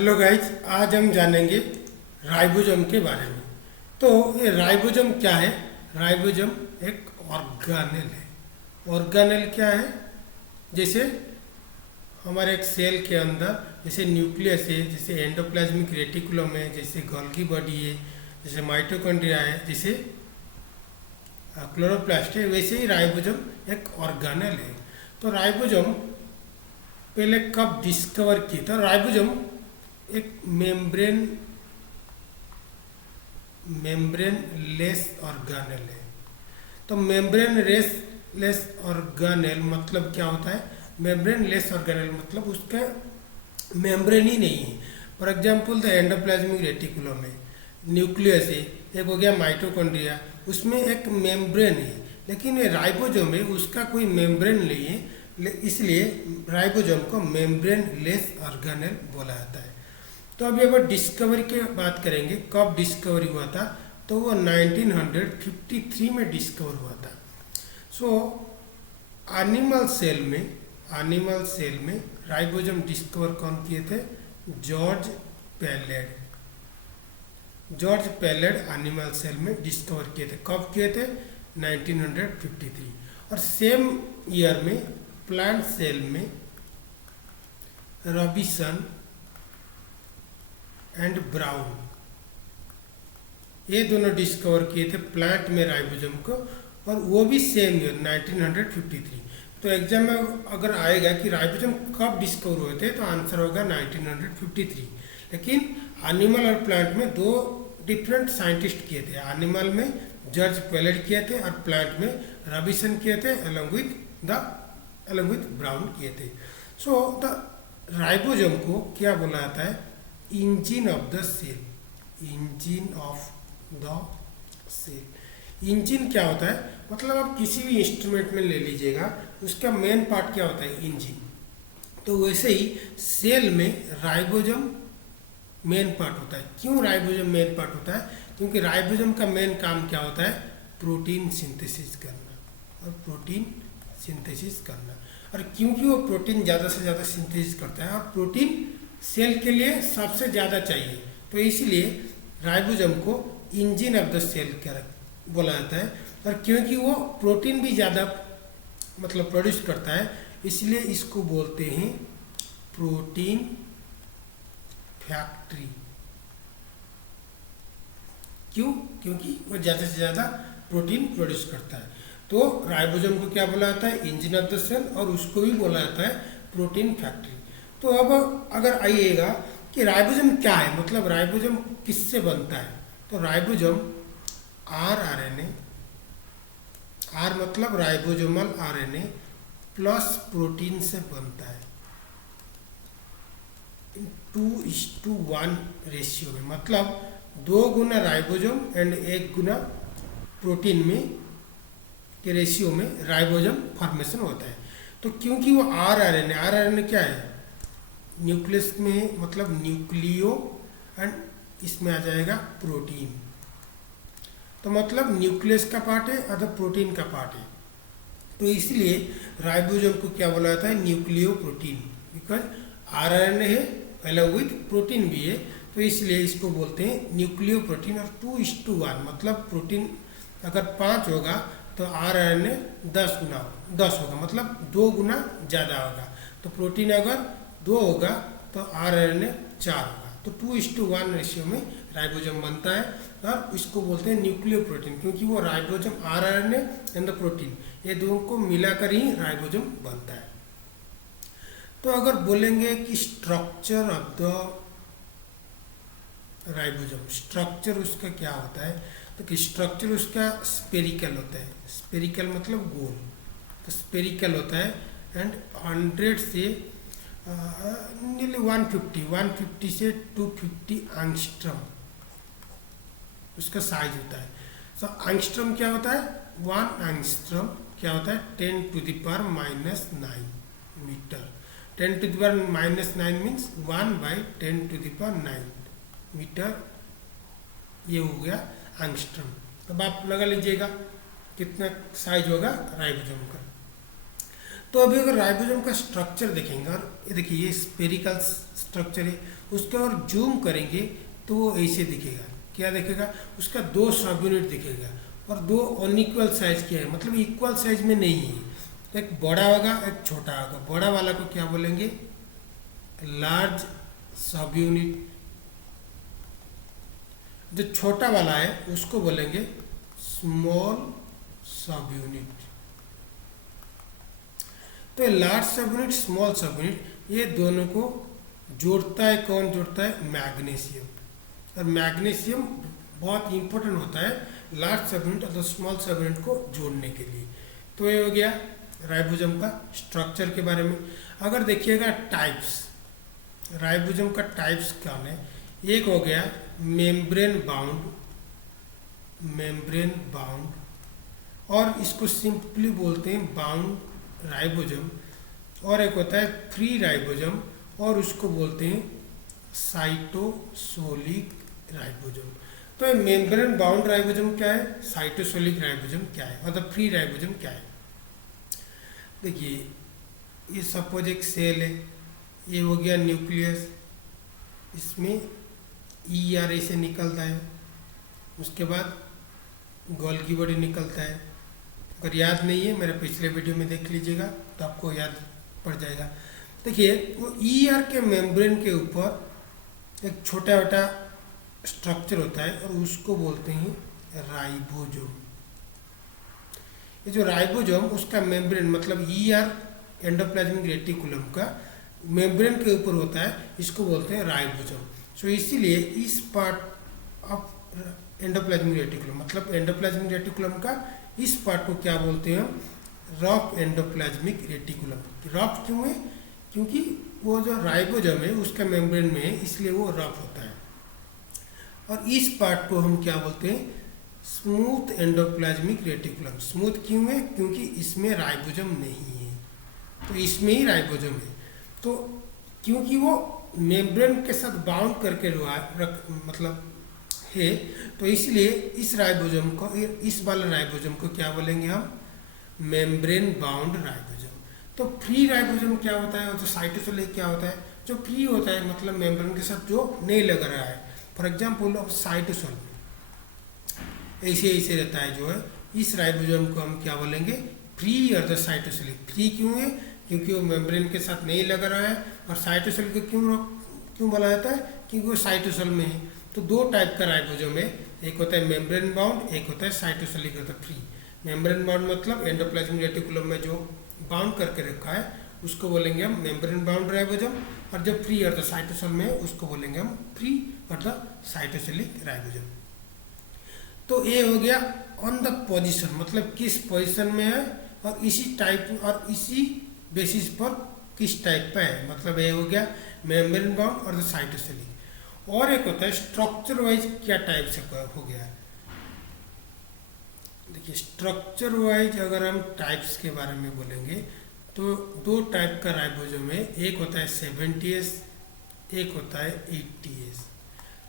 Hello guys, आज हम जानेंगे राइबोसोम के बारे में। तो ये राइबोसोम क्या है? राइबोसोम एक ऑर्गेनेल है। ऑर्गेनेल क्या है? जैसे हमारे एक सेल के अंदर जैसे न्यूक्लियस है, जैसे एंडोप्लाज्मिक रेटिकुलम है, जैसे गोल्गी बॉडी है, जैसे माइटोकॉन्ड्रिया है, जैसे क्लोरोप्लास्ट है, वैसे ही राइबोसोम एक ऑर्गेनेल है। तो राइबोसोम पहले कब डिस्कवर किया था? राइबोसोम एक मेम्ब्रेन लेस ऑर्गेनेल है। तो मेम्ब्रेन लेस ऑर्गेनेल मतलब क्या होता है? मेम्ब्रेन लेस ऑर्गेनेल मतलब उसका मेम्ब्रेन ही नहीं है। For example the endoplasmic reticulum है, न्यूक्लियस है, एक हो गया माइटोकॉन्ड्रिया, उसमें एक मेम्ब्रेन है। लेकिन ये राइबोसोम है, उसका कोई मेम्ब्रेन नहीं है, इसलिए राइबोसोम को मेम्ब्रेन लेस ऑर्गेनेल बोला जाता है। तो अभी अगर डिस्कवरी की बात करेंगे, कब डिस्कवरी हुआ था? तो वो 1953 में डिस्कवर हुआ था। सो एनिमल सेल में राइबोसोम डिस्कवर कौन किए थे? जॉर्ज पैलेड एनिमल सेल में डिस्कवर किए थे। कब किए थे? 1953। और सेम ईयर में प्लांट सेल में रॉबिसन एंड ब्राउन, ये दोनों डिस्कवर किए थे प्लांट में राइबोसोम को, और वो भी सेम ईयर 1953। तो एग्जाम में अगर आएगा कि राइबोसोम कब डिस्कवर हुए थे, तो आंसर होगा 1953। लेकिन एनिमल और प्लांट में दो डिफरेंट साइंटिस्ट किए थे। एनिमल में जॉर्ज पैलेड किए थे और प्लांट में रॉबिसन किए थे, अलॉन्ग विथ ब्राउन किए थे। सो द राइबोसोम को क्या बोला जाता है? Engine of the cell. Engine क्या होता है? मतलब आप किसी भी इंस्ट्रूमेंट में ले लीजिएगा, उसका मेन पार्ट क्या होता है? इंजन। तो वैसे ही सेल में राइबोसोम मेन पार्ट होता है। क्यों राइबोसोम मेन पार्ट होता है? क्योंकि राइबोसोम का मेन काम क्या होता है? प्रोटीन सिंथेसिस करना। और क्योंकि वो प्रोटीन ज़्यादा से ज़्यादा सिंथेसिस करता है, और प्रोटीन सेल के लिए सबसे ज़्यादा चाहिए, तो इसलिए राइबोसोम को इंजन ऑफ द सेल बोला जाता है। और क्योंकि वो प्रोटीन भी ज़्यादा मतलब प्रोड्यूस करता है, इसलिए इसको बोलते हैं प्रोटीन फैक्ट्री। क्यों? क्योंकि वो ज़्यादा से ज़्यादा प्रोटीन प्रोड्यूस करता है। तो राइबोसोम को क्या बोला जाता है? इंजन ऑफ द सेल, और उसको भी बोला जाता है प्रोटीन फैक्ट्री। तो अब अगर आइएगा कि राइबोसोम क्या है, मतलब राइबोसोम किससे बनता है, तो राइबोसोम आरएनए, आर मतलब राइबोसोमल आरएनए प्लस प्रोटीन से बनता है 2:1 रेशियो में। मतलब 2 गुना राइबोसोम एंड 1 गुना प्रोटीन में के रेशियो में राइबोसोम फॉर्मेशन होता है। तो क्योंकि वो आरएनए क्या है? न्यूक्लियस में मतलब न्यूक्लियो, एंड इसमें आ जाएगा प्रोटीन। तो मतलब न्यूक्लियस का पार्ट है, अदर प्रोटीन का पार्ट है। तो इसलिए राइबोसोम को क्या बोला जाता है? न्यूक्लियो प्रोटीन, बिकॉज आरएनए है अलॉन्ग विथ प्रोटीन भी है, तो इसलिए इसको बोलते हैं न्यूक्लियो प्रोटीन। और 2:1 मतलब प्रोटीन अगर 5 होगा तो आरएनए 10 होगा, मतलब 2 गुना ज़्यादा होगा। तो प्रोटीन अगर 2 होगा तो आरएनए 4 होगा। तो 2:1 रेशियो में राइबोसोम बनता है, और इसको बोलते हैं न्यूक्लियो प्रोटीन, क्योंकि वो ribosome RNA and the protein, ये दोनों को मिलाकर ही राइबोसोम बनता है। तो अगर बोलेंगे कि structure of the ribosome, structure उसका क्या होता है, तो कि स्ट्रक्चर उसका स्पेरिकल होता है। स्पेरिकल मतलब गोल, तो स्पेरिकल होता है, एंड 100 से नियरली 150 से 250 एंगस्ट्रम उसका साइज होता है। सो एंगस्ट्रम क्या होता है? 1 एंगस्ट्रम क्या होता है? 10⁻⁹ मीटर। 10⁻⁹ मीन्स 1/10⁹ मीटर, ये हो गया एंगस्ट्रम। अब आप लगा लीजिएगा कितना साइज होगा राइबोसोम का। तो अभी अगर राइबोसोम का स्ट्रक्चर देखेंगे और ये देखिए ये स्पेरिकल स्ट्रक्चर है, उसके और जूम करेंगे तो वो ऐसे दिखेगा। क्या दिखेगा? उसका 2 सब यूनिट दिखेगा और 2 अनइक्वल साइज के है, मतलब इक्वल साइज में नहीं है। एक बड़ा होगा एक छोटा होगा। बड़ा वाला को क्या बोलेंगे? लार्ज सब यूनिट। जो छोटा वाला है उसको बोलेंगे स्मॉल सब यूनिट। तो लार्ज सब यूनिट स्मॉल सब यूनिट ये दोनों को जोड़ता है कौन? जोड़ता है मैग्नीशियम। और मैग्नीशियम बहुत इंपॉर्टेंट होता है लार्ज सब यूनिट और स्मॉल सब यूनिट को जोड़ने के लिए। तो ये हो गया राइबोसोम का स्ट्रक्चर के बारे में। अगर देखिएगा टाइप्स, राइबोसोम का टाइप्स क्या है? एक हो गया मेम्ब्रेन बाउंड, मेम्ब्रेन बाउंड, और इसको सिंपली बोलते हैं बाउंड राइबोसोम। और एक होता है फ्री राइबोसोम और उसको बोलते हैं साइटोसोलिक राइबोसोम। तो ये मेम्ब्रेन बाउंड राइबोसोम क्या है, साइटोसोलिक राइबोसोम क्या है, मतलब फ्री राइबोसोम क्या है? देखिए ये सपोज एक सेल है, ये हो गया न्यूक्लियस, इसमें ER से निकलता है, उसके बाद गोल्गी बॉडी निकलता है। अगर याद नहीं है मेरे पिछले वीडियो में देख लीजिएगा तो आपको याद पड़ जाएगा। देखिए वो ER के मेम्ब्रेन के ऊपर एक छोटा छोटा स्ट्रक्चर होता है और उसको बोलते हैं राइबोसोम। ये जो राइबोसोम उसका मेम्ब्रेन मतलब ER एंडोप्लाज्मिक रेटिकुलम का मेम्ब्रेन के ऊपर होता है, इसको बोलते हैं राइबोसोम। सो इसीलिए इस पार्ट ऑफ एंडोप्लाज्मिक रेटिकुलम मतलब एंडोप्लाज्मिक रेटिकुलम का इस पार्ट को क्या बोलते हैं? Rough endoplasmic reticulum. रफ क्यों है? क्योंकि वो जो राइबोसोम है उसका मेम्ब्रेन में है, इसलिए वो रफ होता है। और इस पार्ट को हम क्या बोलते हैं? Smooth endoplasmic reticulum. स्मूथ क्यों है? क्योंकि इसमें राइबोसोम नहीं है, तो इसमें ही राइबोसोम है। तो क्योंकि वो मेम्ब्रेन के साथ बाउंड करके मतलब है, तो इसलिए इस राइबोसोम को, इस वाले राइबोसोम को क्या बोलेंगे हम? Membrane bound ribosome. तो फ्री राइबोसोम क्या होता है और जो साइटोसोलिक क्या होता है? जो फ्री होता है मतलब मेम्ब्रेन के साथ जो नहीं लग रहा है। फॉर एग्जाम्पल ऑफ साइटोसोल ऐसे ऐसे रहता है जो है, इस राइबोसोम को हम क्या बोलेंगे? फ्री और द साइटोसोलिक। फ्री क्यों है? क्योंकि वो मेम्ब्रेन के साथ नहीं लग रहा है। और साइटोसोल को क्यों बोला जाता है? क्योंकि वो साइटोसोल में है। तो 2 टाइप का राइबोसोम है, एक होता है मेम्ब्रेन बाउंड, एक होता है साइटोसोलिक होता है फ्री। मेम्ब्रेन बाउंड मतलब एंडोप्लाज्मिक रेटिकुलम में जो बाउंड करके रखा है उसको बोलेंगे हम मेम्ब्रेन बाउंड राइबोसोम, और जो फ्री और द साइटोसोल में है उसको बोलेंगे हम फ्री और द साइटोसोलिक राइबोसोम। तो ये हो गया ऑन द पोजीशन, मतलब किस पोजीशन में है और इसी टाइप और इसी बेसिस पर किस टाइप का है, मतलब ये हो गया मेम्ब्रेन बाउंड और द साइटोसोलिक। और एक होता है स्ट्रक्चर वाइज क्या टाइप से हो गया है। देखिए स्ट्रक्चर वाइज अगर हम टाइप्स के बारे में बोलेंगे तो 2 टाइप का राइबोसोम है, एक होता है 70S, एक होता है 80S।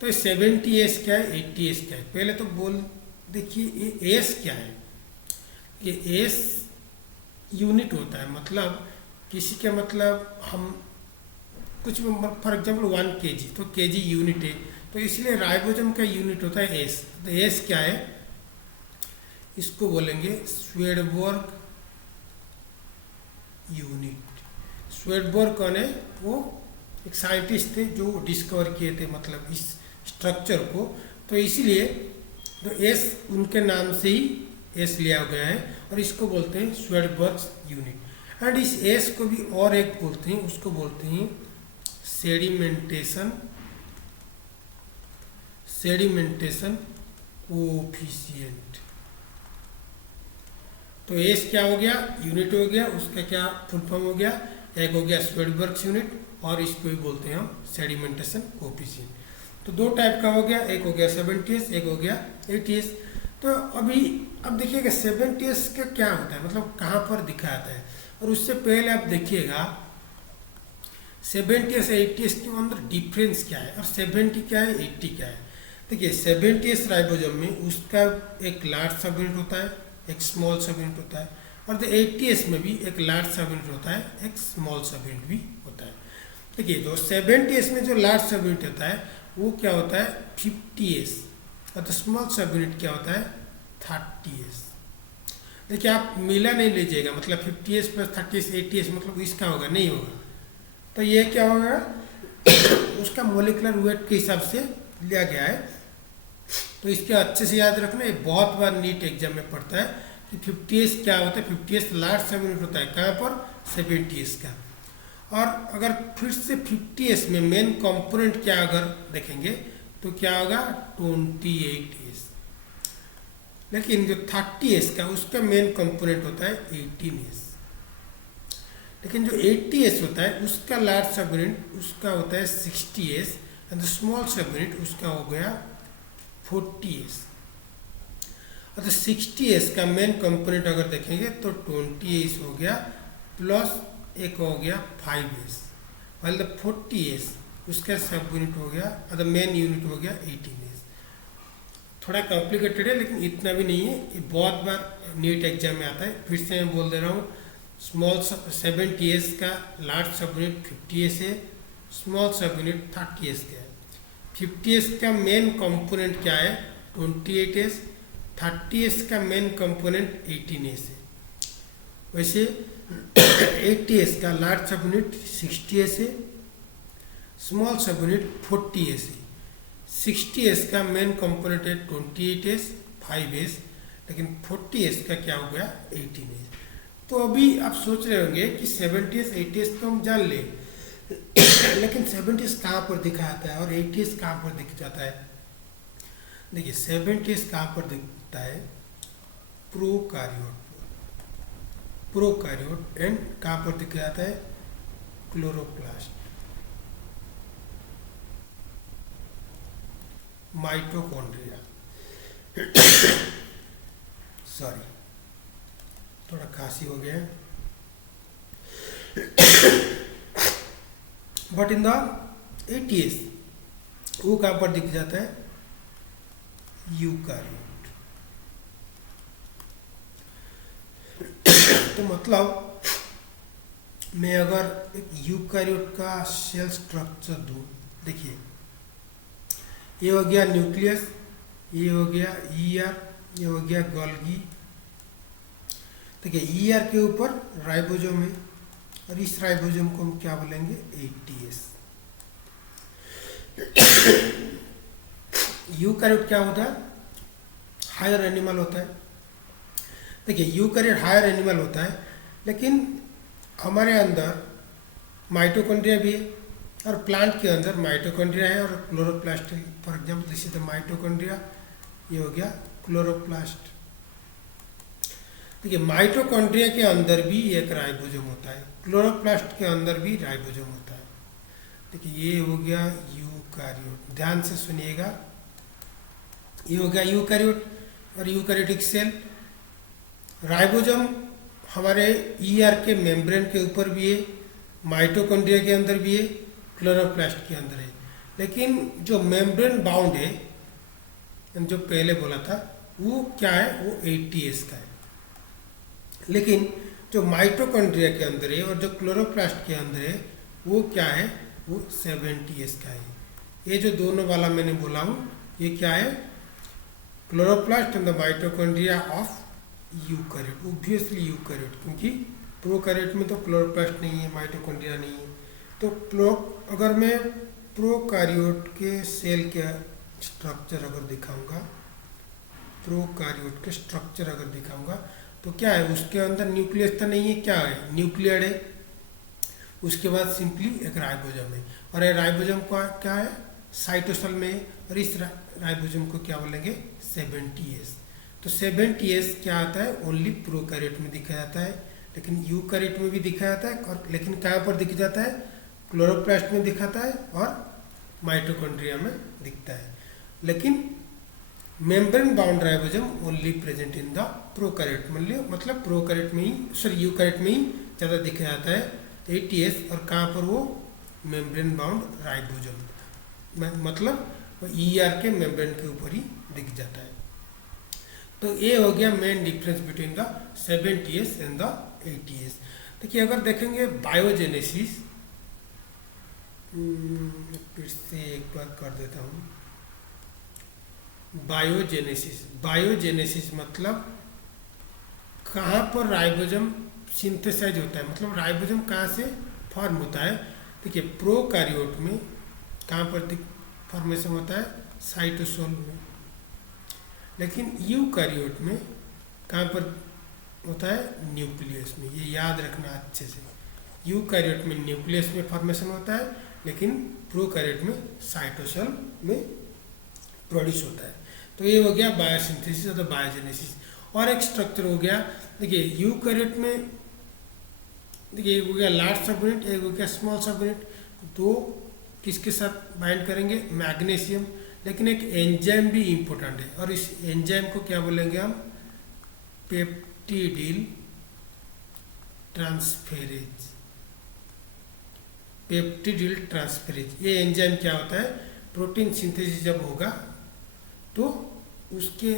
तो 70S क्या है, 80S क्या है? पहले तो देखिए ये S क्या है? ये S यूनिट होता है, मतलब किसी के मतलब हम कुछ फॉर एग्जांपल 1 kg, तो kg यूनिट है, तो इसलिए राइबोसोम का यूनिट होता है S। तो S क्या है? इसको बोलेंगे स्वेडबर्ग यूनिट। स्वेडबर्ग कौन है? वो एक साइंटिस्ट थे जो डिस्कवर किए थे मतलब इस स्ट्रक्चर को, तो इसीलिए तो S उनके नाम से ही S लिया गया है और इसको बोलते हैं स्वेडबर्ग यूनिट। एंड इस S को भी और एक बोलते हैं, उसको बोलते हैं सेडिमेंटेशन कोफिशिएंट। तो S क्या हो गया? यूनिट हो गया, उसका क्या फुल फॉर्म हो गया? एक हो गया स्वेडबर्ग यूनिट और इसको भी बोलते हैं हम सेडिमेंटेशन कोफिशिएंट। तो 2 टाइप का हो गया, एक हो गया 70S, एक हो गया 80S। तो अब देखिएगा 70S का क्या होता है, मतलब कहाँ पर दिखाता है। और उससे पहले आप देखिएगा 70S 80S के अंदर डिफरेंस क्या है और 70 क्या है 80 क्या है। देखिए 70S राइबोसोम में उसका एक लार्ज सब यूनिट होता है, एक स्मॉल सब यूनिट होता है, और द 80s में भी एक लार्ज सब यूनिट होता है, एक स्मॉल सब यूनिट भी होता है। देखिए जो 70s में जो लार्ज सब यूनिट होता है वो क्या होता है 50s, और द स्मॉल सब यूनिट क्या होता है 30s। देखिए आप मिला नहीं लीजिएगा, मतलब 50s प्लस 30s 80s मतलब इसका होगा, नहीं होगा। तो ये क्या होगा उसका मोलिकुलर वेट के हिसाब से लिया गया है। तो इसके अच्छे से याद रखना, ये बहुत बार नीट एग्जाम में पढ़ता है कि 50s क्या होता है। 50s लार्ज सब यूनिट होता है, कहाँ पर 70s का। और अगर फिर से 50s में मेन कंपोनेंट क्या अगर देखेंगे तो क्या होगा 28s, लेकिन जो 30s का उसका मेन कंपोनेंट होता है 18s। लेकिन जो 80s होता है उसका लार्ज सब यूनिट उसका होता है 60s, एंड स्मॉल सब यूनिट उसका हो गया 40s। और तो 60s का मेन कंपोनेंट अगर देखेंगे तो 20s हो गया प्लस एक हो गया 5s, वाइल द 40s उसका सब यूनिट हो गया और द मेन यूनिट हो गया 18s। थोड़ा कॉम्प्लिकेटेड है लेकिन इतना भी नहीं है, ये बहुत बार नीट एग्जाम में आता है। फिर से मैं बोल दे रहा हूँ, स्मॉल 70s का लार्ज सब यूनिट 50s है, स्मॉल सब यूनिट 30s का है। 50s का मेन कंपोनेंट क्या है 28s, 30s का मेन कंपोनेंट 18s है। वैसे 80s का लार्ज सब यूनिट 60s है, स्मॉल सब यूनिट 40s है। 60s का मेन कंपोनेंट है 28s 5s, लेकिन 40s का क्या हो गया 18s। तो अभी आप सोच रहे होंगे कि 70s 80s तो हम जान ले लेकिन 70s कहाँ पर दिखा जाता है और 80s कहाँ पर दिख जाता है। देखिए 70s कहाँ पर दिखता है प्रोकार्योट एंड कहाँ पर दिख जाता है क्लोरोप्लास्ट, माइटोकॉन्ड्रिया सॉरी थोड़ा खांसी हो गया है। बट इन द 80s वो कहाँ पर दिख जाता है यूकारियोट। तो मतलब मैं अगर एक यूकारियोट का सेल स्ट्रक्चर दूं, देखिए ये हो गया न्यूक्लियस, ये हो गया ईआर, ये हो गया गोल्गी। देखिए ईआर के ऊपर राइबोसोम है और इस राइबोसोम को हम क्या बोलेंगे ATS। यूकारियोट क्या होता है हायर एनिमल होता है। देखिए यूकारियोट हायर एनिमल होता है, लेकिन हमारे अंदर माइटोकॉन्ड्रिया भी है और प्लांट के अंदर माइटोकॉन्ड्रिया है और क्लोरोप्लास्ट है। For example this is the mitochondria, ये हो गया क्लोरोप्लास्ट। देखिए माइटोकॉन्ड्रिया के अंदर भी एक राइबोसोम होता है, क्लोरोप्लास्ट के अंदर भी राइबोसोम होता है। देखिए ये हो गया यूकारियोट, ध्यान से सुनिएगा, ये हो गया यूकारियोट और यूकारियोटिक सेल। राइबोसोम हमारे ईआर के मेम्ब्रेन के ऊपर भी है, माइटोकॉन्ड्रिया के अंदर भी है, क्लोरोप्लास्ट के अंदर है। लेकिन जो मेम्ब्रेन बाउंड है, जो पहले बोला था, वो क्या है, वो ATS का है। लेकिन जो माइटोकॉन्ड्रिया के अंदर है और जो क्लोरोप्लास्ट के अंदर है वो क्या है, वो 70s का है। ये जो दोनों वाला मैंने बोला हूँ ये क्या है, chloroplast and the mitochondria of eukaryote. Obviously eukaryote, क्योंकि प्रोकारियोट में तो क्लोरोप्लास्ट नहीं है, माइटोकॉन्ड्रिया नहीं है। तो अगर मैं प्रोकारियोट के सेल के स्ट्रक्चर अगर दिखाऊंगा, प्रोकारियोट के स्ट्रक्चर अगर दिखाऊंगा तो क्या है, उसके अंदर न्यूक्लियस तो नहीं है, क्या है न्यूक्लियड है। उसके बाद सिंपली एक राइबोसोम है और ये राइबोसोम का क्या है साइटोसल में है, और इस राइबोसोम को क्या बोलेंगे 70s। तो 70s क्या आता है, ओनली प्रोकारियोट में दिखा जाता है, लेकिन यूकारियोट में भी दिखा जाता है। और लेकिन कहाँ पर दिख जाता है, क्लोरोप्लास्ट में दिखाता है और माइटोकॉन्ड्रिया में दिखता है। लेकिन membrane bound ribosome only present in the prokaryote, मतलब प्रोकारियोट में ही, सॉरी यूकारियोट में ही ज़्यादा दिखा जाता है ATS। और कहाँ पर वो मेम्ब्रेन बाउंड राइबोसोम, मतलब ER के मेम्ब्रेन के ऊपर ही दिख जाता है। तो ये हो गया main difference between the 7Ts and the 8Ts। देखिए अगर देखेंगे बायोजेनेसिस, फिर से एक बार कर देता हूँ। बायोजेनेसिस मतलब कहाँ पर राइबोसोम सिंथेसाइज होता है, मतलब राइबोसोम कहाँ से फॉर्म होता है। देखिए प्रोकैरियोट में कहाँ पर फॉर्मेशन होता है, साइटोसोल में। लेकिन यूकैरियोट में कहाँ पर होता है, न्यूक्लियस में। ये याद रखना अच्छे से, यूकैरियोट में न्यूक्लियस में फॉर्मेशन होता है, लेकिन प्रोकैरियोट में साइटोसोल में प्रोड्यूस होता है। तो ये हो गया बायोसिंथेसिस और बायोजेनेसिस। और एक स्ट्रक्चर हो गया, देखिए यूकैरियोट में, देखिए एक हो गया लार्ज सब यूनिट, एक हो गया स्मॉल सब यूनिट। दो किसके साथ बाइंड करेंगे, मैग्नीशियम। लेकिन एक एंजाइम भी इम्पोर्टेंट है, और इस एंजाइम को क्या बोलेंगे हम, पेप्टिडिल ट्रांसफेरेज। पेप्टिडिल ट्रांसफेरेज ये एंजाइम क्या होता है, प्रोटीन सिंथेसिस जब होगा तो उसके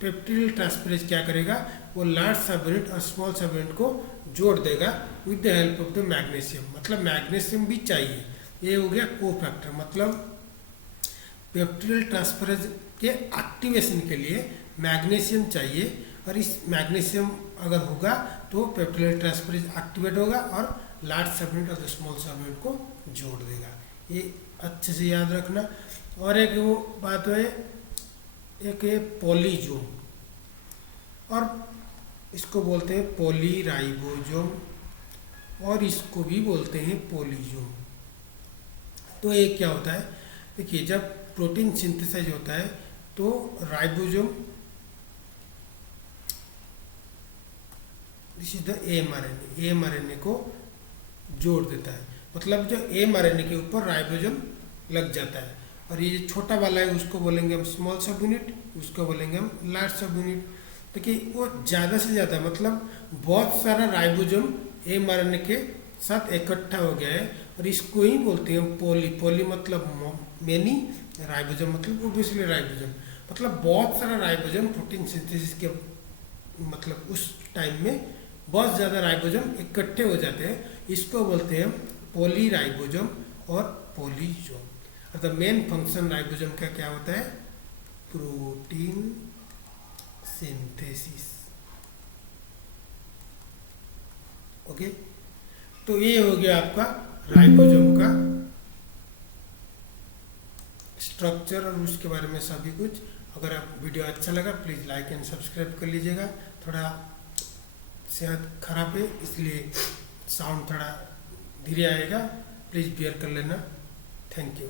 पेप्टिडिल ट्रांसफेरेज क्या करेगा, वो लार्ज सब यूनिट और स्मॉल सब यूनिट को जोड़ देगा with the help of the magnesium. मतलब मैग्नीशियम भी चाहिए। ये हो गया कोफैक्टर। मतलब पेप्टिडिल ट्रांसफेरेज के एक्टिवेशन के लिए मैग्नीशियम चाहिए, और इस मैग्नीशियम अगर होगा तो पेप्टिडिल ट्रांसफेरेज एक्टिवेट होगा और लार्ज सब यूनिट और स्मॉल सब यूनिट को जोड़ देगा। ये अच्छे से याद रखना। और एक वो बात है, एक है पॉलीजोम, और इसको बोलते हैं पॉलीराइबोसोम, और इसको भी बोलते हैं पॉलीजोम। तो ये क्या होता है, देखिए जब प्रोटीन सिंथेसाइज होता है तो ribosome, this is the mRNA को जोड़ देता है। मतलब जो एमआरएनए के ऊपर राइबोसोम लग जाता है, और ये जो छोटा वाला है उसको बोलेंगे हम स्मॉल सब यूनिट, उसको बोलेंगे हम लार्ज सब यूनिट। देखिए वो ज़्यादा से ज़्यादा, मतलब बहुत सारा राइबोसोम एमआरएनए के साथ इकट्ठा हो गया है, और इसको ही बोलते हैं पॉली मतलब मेनी, राइबोसोम मतलब ओब्वियसली राइबोसोम, मतलब बहुत सारा राइबोसोम प्रोटीन सिंथेसिस के मतलब उस टाइम में बहुत ज़्यादा राइबोसोम इकट्ठे हो जाते हैं। इसको बोलते हैं पॉलीराइबोसोम और पॉलीजोम। और द मेन फंक्शन राइबोसोम का क्या होता है, प्रोटीन सिंथेसिस। ओके, तो ये हो गया आपका राइबोसोम का स्ट्रक्चर और उसके बारे में सभी कुछ। अगर आप वीडियो अच्छा लगा प्लीज़ लाइक एंड सब्सक्राइब कर लीजिएगा। थोड़ा सेहत खराब है इसलिए साउंड थोड़ा धीरे आएगा, प्लीज़ बियर कर लेना। Thank you.